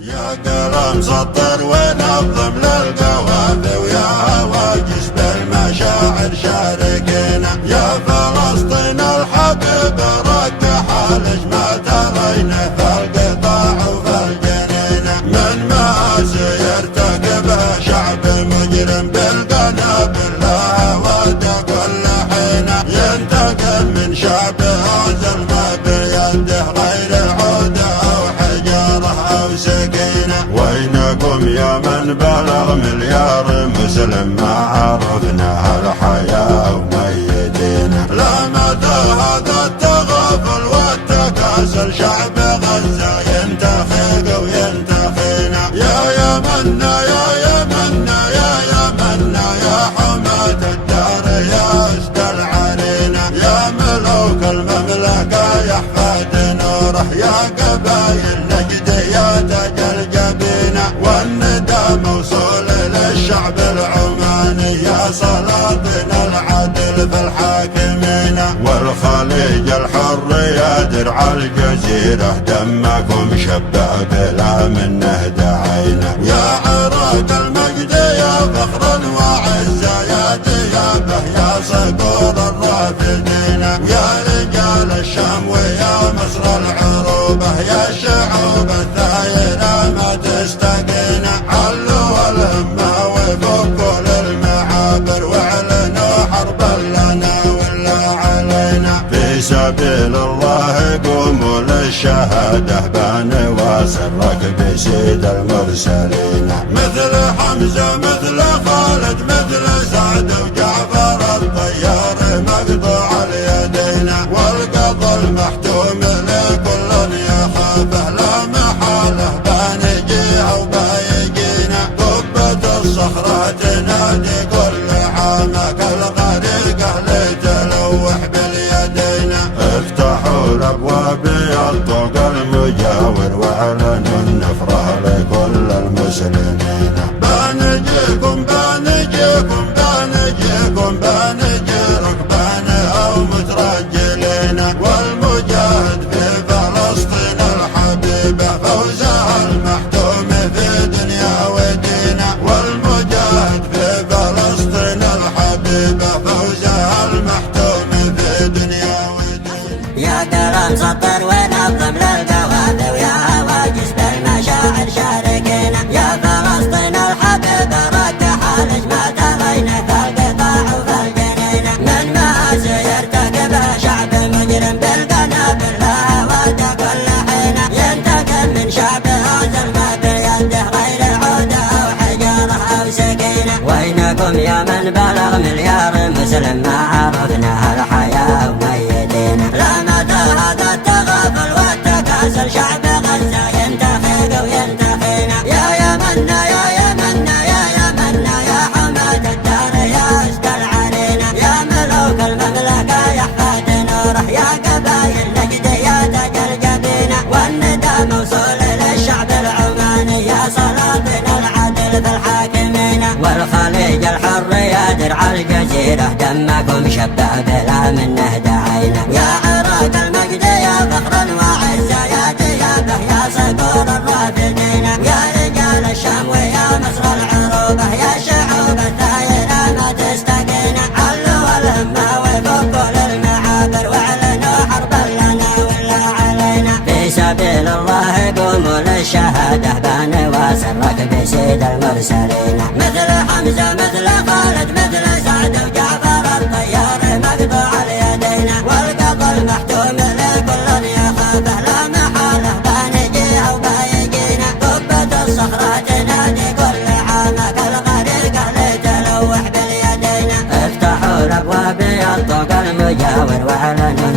يا قلم سطر ونظم للقوافي ويا هواجس بالمشاعر شاركنا. يا فلسطين الحبيب رد حالج ما ترينا في القطاع وفي الجنينة. من مآسي يرتكبها شعب مجرم بالقنابل لا ود كل حين. ينتقم من شعبه ظلمه بيده غير عوده أو حجاره أو سكينة. وينكم يا من بلغ مليار مسلم ما عرفنا الحياة وميتينا. لا مدى هذا التغافل والتكاسل شعب غزة ينتخيق وينتخينا. يا يمنا يا يمنا يا يمنا يا حماة الدار يا أسد العرينة. يا ملوك المملكة يا حفاد نوره. يا قبايل نجد يا تاج الجبينة. والندى موصول للشعب العماني يا سلاطين العدل في الحاكمين. والخليج الحر يا درع الجزيرة دمكم شبه بلا منه دعينا. يا عراق المجد يا فخر وعزة يا ديابه يا صقور الرافدين. يا رجال الشام ويا مصر العروبة يا شعوب الثايرة ما تستقينا. علوا الهمة وفكوا للمعابر واعلنوا حربا لنا ولا علينا. في سبيل الله قوموا للشهادة بنواصر ركب سيد المرسلين. مثل حمزة مثل خالد مثل سعد وجعفر الطيار مقطوع اليدين. والقضاء المحتوم لكل يخافه لا محالة بنجيها وبايجينا. قبة الصخرة تنادي كل عامك الغريقة لتلوح باليدين. افتحوا الابواب يا الطوق المجاور واعلنوا النفرة لكل المسلمين. بنجيكم بنجيكم بنجيكم بنجي ركبان او مترجلين. والمجاهد في فلسطين الحبيبة فوزها المحتوم في دنيا ودين. والمجاهد في فلسطين الحبيبة فوزها المحتوم في دنيا ودين. يا قلم سطر ونظم للقوافي ويا هواجس بالمشاعر شاركنا. يا فلسطين الحبيبة رد حالج ما ترينا في القطاع وفي الجنينة. من مآسي يرتكبها شعب مجرم بالقنابل لا ود كل حين. ينتقم من شعبه ظلمه بيده غير عوده أو حجاره أو سكينة. وينكم يا من بلغ مليار مسلم ما عرفنا الحياة وميتينا. لا مدى هذا التغافل والتكاسل شعب غزة ينتخيق وينتخينا. يا يمنا يا يمنا يا يمنا يا حماة الدار يا أسد العرينة. يا ملوك المملكة يا حفاد نوره. يا قبايل نجد يا تاج الجبينة. والندى موصول للشعب العماني يا سلاطين العدل في الحاكمين. والخليج الحر يا درع الجزيرة دمكم شبه بلا منه دعينا. يا عراق المجد يا فخر وعزة يا ديابه يا صقور الرافدين. يا رجال الشام ويا مصر العروبة يا شعوب الثايرة ما تستقينا. علوا الهمة وفكوا للمعابر واعلنوا حربا لنا ولا علينا. في سبيل الله قوموا للشهادة بنواصر ركب سيد المرسلين. مثل حمزة مثل خالد مثل سعد وجعفر الطيار مقطوع اليدين. والقضاء المحتوم لكل يخافه لا محالة بنجيها وبايجينا. قبة الصخرة تنادي كل عامك الغريقة لتلوح باليدين. افتحوا الابواب يا الطوق المجاور واعلنوا